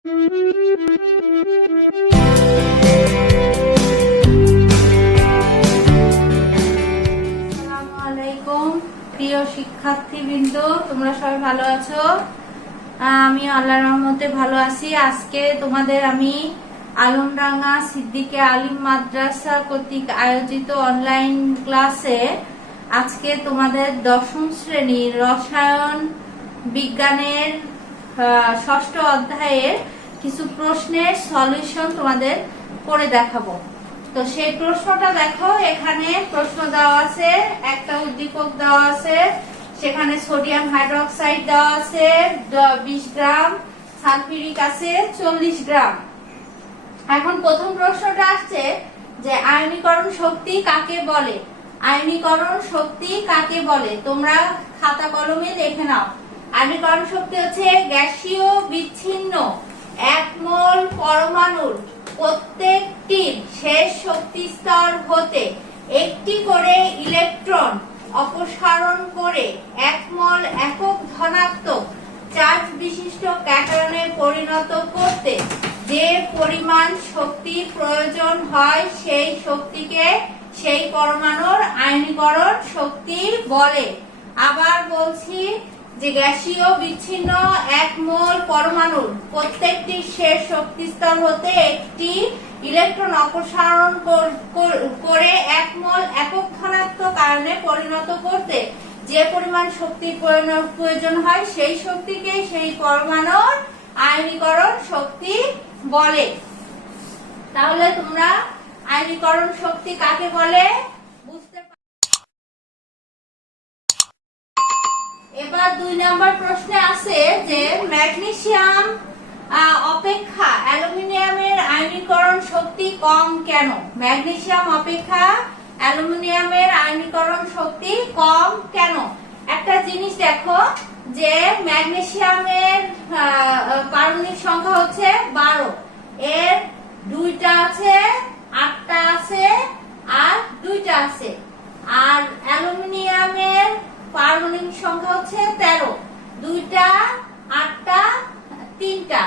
প্রিয় শিক্ষার্থীবৃন্দ, তোমরা সবাই ভালো আছো? আমি আল্লাহর রহমতে ভালো আছি। আজকে তোমাদের আমি আলমডাঙ্গা সিদ্দিকে আলিম মাদ্রাসা কর্তৃক আয়োজিত অনলাইন ক্লাসে আজকে তোমাদের দশম শ্রেণীর রসায়ন বিজ্ঞানের ষষ্ঠ অধ্যায়ের কিছু প্রশ্নের সলিউশন তোমাদের করে দেখাবো। তো সেই প্রশ্নটা দেখো, এখানে প্রশ্ন দেওয়া আছে, একটা উদ্দীপক দেওয়া আছে, সেখানে সোডিয়াম হাইড্রোক্সাইড দেওয়া আছে 20 গ্রাম, সালফিউরিক আছে 40 গ্রাম। এখন প্রথম প্রশ্নটা আসছে যে আয়নীকরণ শক্তি কাকে বলে? আয়নীকরণ শক্তি কাকে বলে? তোমরা খাতা কলমে লিখে নাও। আয়নীকরণ শক্তি হচ্ছে গ্যাসীয় বিচ্ছিন্ন এক মোল পরমাণুর প্রত্যেকটির শেষ শক্তি স্তর হতে একটি করে ইলেকট্রন অপসারণ করে এক মোল একক ধনাত্মক চার্জ বিশিষ্ট ক্যাটায়নে পরিণত করতে যে পরিমাণ শক্তি প্রয়োজন হয় সেই শক্তিকে সেই পরমাণুর আয়নীকরণ শক্তি বলে। আবার বলছি যে গ্যাসীয় বিচ্ছিন্ন এক মোল পরমাণুর প্রত্যেকটি শেষ শক্তি স্তর হতে একটি ইলেকট্রন অপসারণ করে এক মোল একক ধনাত্মক আয়নে পরিণত করতে যে পরিমাণ শক্তির প্রয়োজন হয় সেই শক্তিকে সেই পরমাণুর আয়নীকরণ শক্তি বলে। তাহলে তোমরা আয়নীকরণ শক্তি কাকে বলে বুঝতে পারো। এবার 2 নম্বর প্রশ্নে আছে যে ম্যাগনেসিয়াম অপেক্ষা অ্যালুমিনিয়ামের আয়নীকরণ শক্তি কম কেন? ম্যাগনেসিয়াম অপেক্ষা অ্যালুমিনিয়ামের আয়নীকরণ শক্তি কম কেন? একটা জিনিস দেখো যে ম্যাগনেসিয়ামের পারমাণবিক সংখ্যা হচ্ছে 12, এর 2টা আছে, 8টা আছে আর 2টা আছে। আর অ্যালুমিনিয়ামের পারমাণবিক সংখ্যা হচ্ছে 13, 2টা, 8টা, 3টা।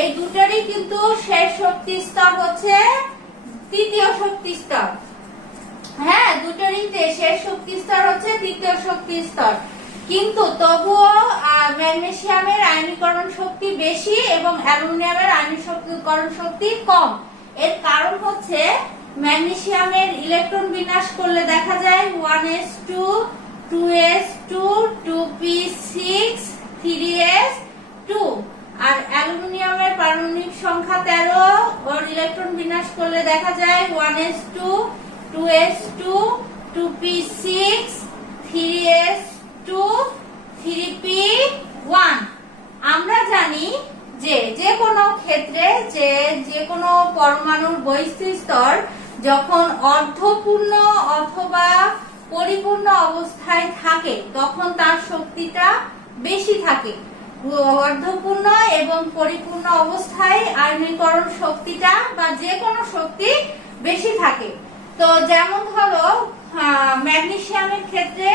এই দুটারই কিন্তু শেষ শক্তি স্তর হচ্ছে তৃতীয় শক্তি স্তর। হ্যাঁ, দুটারই শেষ শক্তি স্তর হচ্ছে তৃতীয় শক্তি স্তর, কিন্তু তবুও ম্যাগনেসিয়ামের আয়নীকরণ শক্তি বেশি এবং অ্যালুমিনিয়ামের আয়নীকরণ শক্তি কম। এর কারণ হচ্ছে ম্যাগনেসিয়ামের ইলেকট্রন বিন্যাস করলে দেখা যায় 1s2 2s2 2p6 3s2, আর অ্যালুমিনিয়ামের পারমাণবিক সংখ্যা 13, ওর ইলেকট্রন বিন্যাস করলে দেখা যায় 1s2 2s2 2p6 3s2 3p1। আমরা জানি যে কোনো ক্ষেত্রে যে কোনো পরমাণুর বহিঃস্থিত স্তর যখন অর্ধপূর্ণ অথবা পরিপূর্ণ অবস্থায় থাকে তখন তার শক্তিটা বেশি থাকে। অর্ধপূর্ণ এবং পরিপূর্ণ অবস্থায় আয়নীকরণ শক্তিটা বা যে কোনো শক্তি বেশি থাকে। তো যেমন ধরো ম্যাগনেসিয়ামের ক্ষেত্রে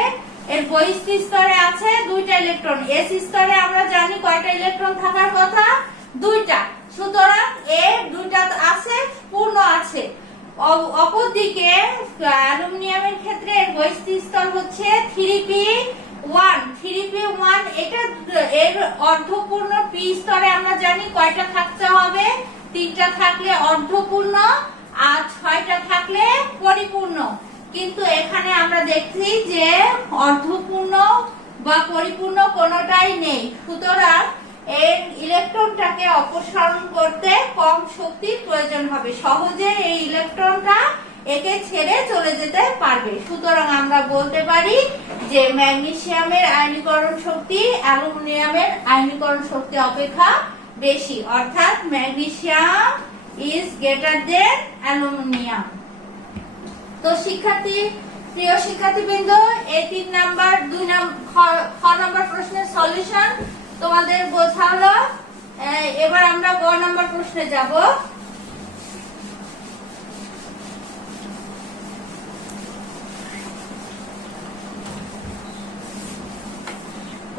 এর বহিঃস্থিত স্তরে আছে 2টা ইলেকট্রন, এস স্তরে আমরা জানি কয়টা ইলেকট্রন থাকার কথা? 2টা। সুতরাং এর 2টা আছে, পূর্ণ আছে। অপরদিকে অ্যালুমিনিয়ামের ক্ষেত্রে এর বহিঃস্থিত স্তর হচ্ছে 3p1, এটা এর অর্ধপূর্ণ পি স্তরে আমরা জানি কয়টা থাকতে হবে? 3টা থাকলে অর্ধপূর্ণ আর 6টা থাকলে পরিপূর্ণ। কিন্তু এখানে আমরা দেখছি যে অর্ধপূর্ণ বা পরিপূর্ণ কোনোটাই নেই, সুতরাং এর ইলেকট্রনটাকে অপসারণ করতে কম শক্তির প্রয়োজন হবে, সহজে এই ইলেকট্রনটা একে ছেড়ে চলে যেতে পারবে। সুতরাং আমরা বলতে পারি যে ম্যাগনেসিয়ামের আয়নীকরণ শক্তি অ্যালুমিনিয়ামের আয়নীকরণ শক্তি অপেক্ষা বেশি, অর্থাৎ magnesium is greater than aluminium. তো প্রিয় শিক্ষার্থীবৃন্দ, এই 3 নাম্বার 2 নম্বর প্রশ্নের সলিউশন তোমাদের বোঝা হলো। এবার আমরা গ নম্বর প্রশ্নে যাব।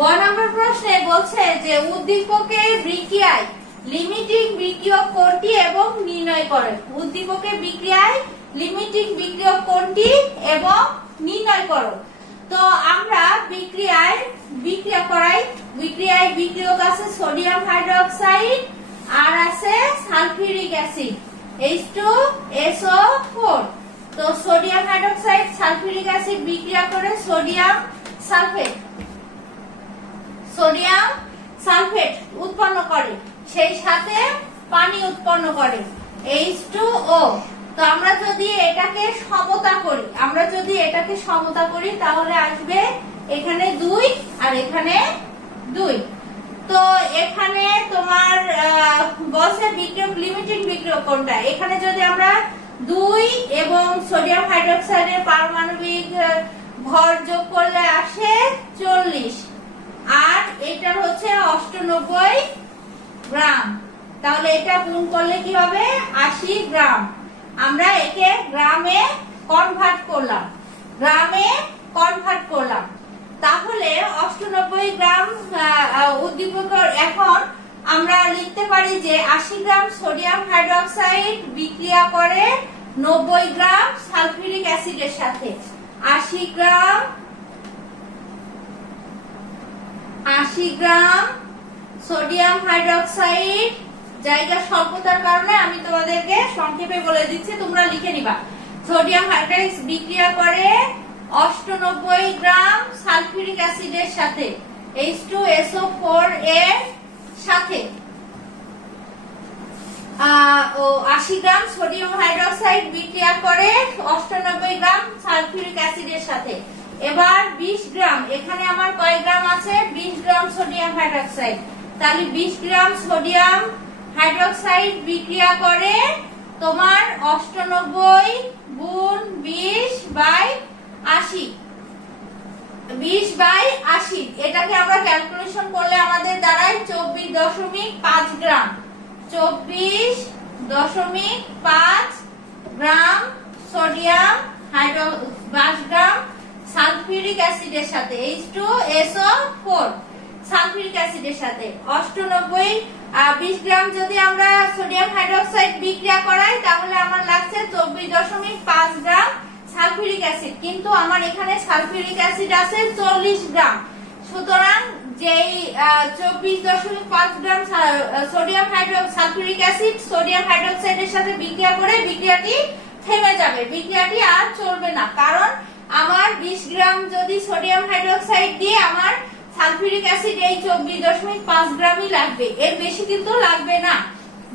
গ নম্বর প্রশ্নে বলছে যে উদ্দীপকের বিক্রিয়ায় লিমিটিং বিক্রিয়ক কোনটি এবং নির্ণয় করে। উদ্দীপকের বিক্রিয়ায় লিমিটিং বিক্রিয়ক কোনটি এবং নির্ণয় করো। তো আমরা বিক্রিয়ায় বিক্রিয়ক আছে সোডিয়াম হাইড্রোক্সাইড আর আছে সালফিউরিক অ্যাসিড H2SO4। তো সোডিয়াম হাইড্রোক্সাইড সালফিউরিক অ্যাসিড বিক্রিয়া করে সোডিয়াম সালফেট উৎপন্ন করে, সেই সাথে পানি উৎপন্ন করে H2O। তো আমরা যদি এটাকে সমতা করি তাহলে আসবে এখানে 2 আর এখানে 2। তো এখানে তোমার বলছে বিক্রিয়ক লিমিটিং বিক্রিয়ক কোনটা। এখানে যদি আমরা 2 এবং সোডিয়াম হাইড্রোক্সাইডের পারমাণবিক ভর যোগ করলে আসে 40 আর এটার হচ্ছে 98 গ্রাম। তাহলে এটা গুণ করলে কি হবে 80 গ্রাম। আমরা একে গ্রামে কনভার্ট করলাম। তাহলে 98 গ্রাম উদ্দীপক। এখন আমরা লিখতে পারি যে 80 গ্রাম সোডিয়াম হাইড্রোক্সাইড বিক্রিয়া করে 90 গ্রাম সালফিউরিক অ্যাসিডের সাথে। 80 গ্রাম সোডিয়াম হাইড্রোক্সাইড, জায়গা স্বল্পতার কারণে আমি তোমাদেরকে সংক্ষেপে বলে দিচ্ছি, তোমরা লিখে নিবা। সোডিয়াম হাইড্রোক্সাইড বিক্রিয়া করে 98 গ্রাম সালফিউরিক অ্যাসিডের সাথে H2SO4 এর সাথে। 80 গ্রাম সোডিয়াম হাইড্রোক্সাইড বিক্রিয়া করে 98 গ্রাম সালফিউরিক অ্যাসিডের সাথে। এবার 20 গ্রাম, এখানে আমার কয় গ্রাম আছে 20 গ্রাম সোডিয়াম হাইড্রোক্সাইড। তাহলে 20 গ্রাম সোডিয়াম হাইড্রোক্সাইড বিক্রিয়া করে তোমার 98 গুণ 20/80। এটাকে আমরা ক্যালকুলেশন করলে আমাদের দাঁড়ায় 24.5 গ্রাম। 24.5 গ্রাম সোডিয়াম 5 গ্রাম সালফিউরিক অ্যাসিডের সাথে H2SO4 সালফিউরিক অ্যাসিডের সাথে 98 20 গ্রাম যদি আমরা সোডিয়াম হাইড্রোক্সাইড বিক্রিয়া করাই তাহলে আমার লাগছে 24.5 গ্রাম সালফিউরিক অ্যাসিড, কিন্তু আমার এখানে সালফিউরিক অ্যাসিড আছে 40 গ্রাম। সুতরাং যেই 24.5 gram sodium sulphuric acid sodium হাইড্রোক্সাইডের সাথে বিক্রিয়া করে বিক্রিয়াটি থেমে যাবে, বিক্রিয়াটি আর চলবে না। কারণ আমার 20 গ্রাম যদি সোডিয়াম হাইড্রোক্সাইড দিয়ে আমার সালফিউরিক অ্যাসিড এই 24.5 গ্রামই লাগবে, এর বেশি কিন্তু লাগবে না।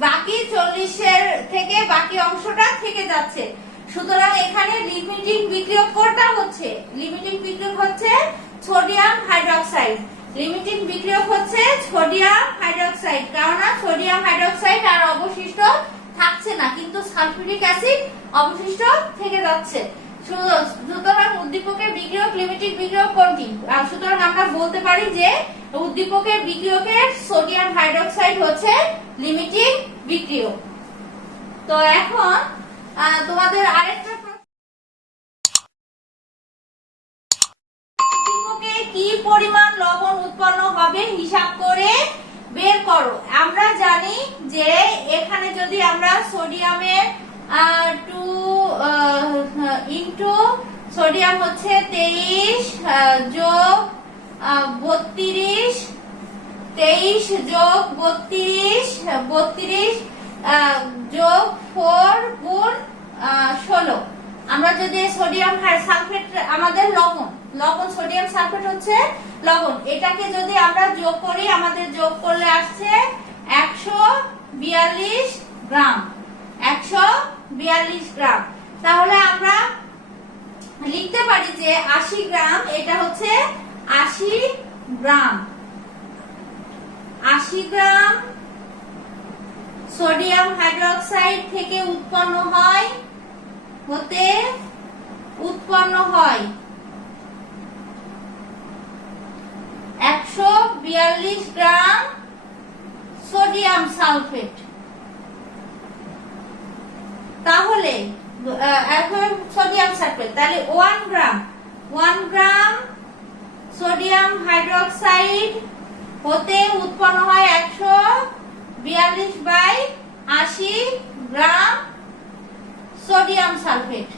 বাকি 40 এর থেকে বাকি অংশটা থেকে যাচ্ছে। সুতরাং এখানে লিমিটিং বিক্রিয়ক কোনটা হচ্ছে? লিমিটিং বিক্রিয়ক হচ্ছে সোডিয়াম হাইড্রোক্সাইড। কারণ সোডিয়াম হাইড্রোক্সাইড আর অবশিষ্ট থাকছে না, কিন্তু সালফিউরিক অ্যাসিড অবশিষ্ট থেকে যাচ্ছে। সুতরাং উদ্দীপকের বিক্রিয়ক লিমিটিং বিক্রিয়ক কোনটি? সুতরাং আমরা বলতে পারি যে উদ্দীপকের বিক্রিয়কের সোডিয়াম হাইড্রোক্সাইড হচ্ছে লিমিটিং বিক্রিয়ক। তো এখন তোমাদের আরেকটা উদ্দীপকে কি পরিমাণ লবণ উৎপন্ন হবে হিসাব করে বের করো। আমরা জানি যে এখানে যদি আমরা সোডিয়ামের 2 ইনটু সোডিয়াম হচ্ছে 23 যোগ 32 23 যোগ 32 যোগ 4 গুণ 16। আমরা যদি সোডিয়াম সালফেট আমাদের লবণ সোডিয়াম সালফেট হচ্ছে লবণ, এটাকে যদি আমরা যোগ করি আমাদের যোগ করলে আসছে 142 গ্রাম। 142 গ্রাম। তাহলে আমরা লিখতে পারি যে 80 গ্রাম, এটা হচ্ছে 80 গ্রাম। 80 গ্রাম সোডিয়াম হাইড্রোক্সাইড থেকে উৎপন্ন হয় 142 গ্রাম সোডিয়াম সালফেট। তাহলে এখন সোডিয়াম সালফেট, তাহলে 1 গ্রাম সোডিয়াম হাইড্রোক্সাইড হতে উৎপন্ন হয় 42/80 গ্রাম সোডিয়াম সালফেট।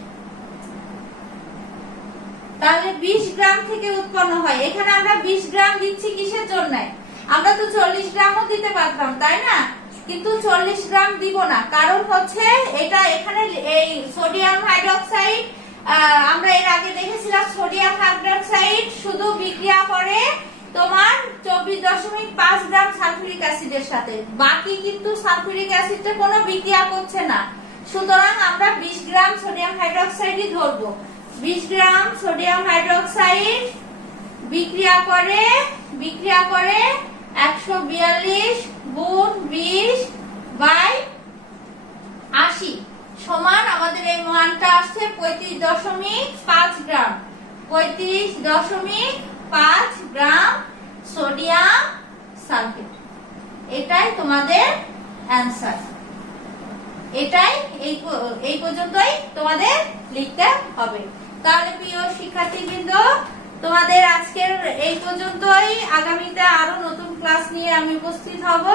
তাহলে 20 গ্রাম থেকে উৎপন্ন হয়। এখানে আমরা 20 গ্রাম দিচ্ছি কিসের জন্য? আমরা তো 40 গ্রামও দিতে পারতাম, তাই না? কিন্তু 40 গ্রাম দিব না, কারণ হচ্ছে এটা এখানে এই সোডিয়াম হাইড্রোক্সাইড, আমরা এর আগে দেখেছিলাম সোডিয়াম হাইড্রোক্সাইড শুধু বিক্রিয়া করে তোমার 24.5 গ্রাম সালফিউরিক অ্যাসিডের সাথে, বাকি কিন্তু সালফিউরিক অ্যাসিডটা কোনো বিক্রিয়া করছে না। সুতরাং আমরা 20 গ্রাম সোডিয়াম হাইড্রোক্সাইডই ধরবো। 20 গ্রাম সোডিয়াম হাইড্রোক্সাইড বিক্রিয়া করে 142 গুণ 20/80 সমান আমাদের এই মানটা আসছে 35.5 গ্রাম। 35.5 গ্রাম সোডিয়াম সালফেট। এটাই তোমাদের অ্যান্সার। এটাই এই পর্যন্তই তোমাদের লিখতে হবে। তাহলে প্রিয় শিক্ষার্থীবৃন্দ, তোমাদের আজকের এই পর্যন্তই। আগামীতে আরো নতুন ক্লাস নিয়ে আমি উপস্থিত হব।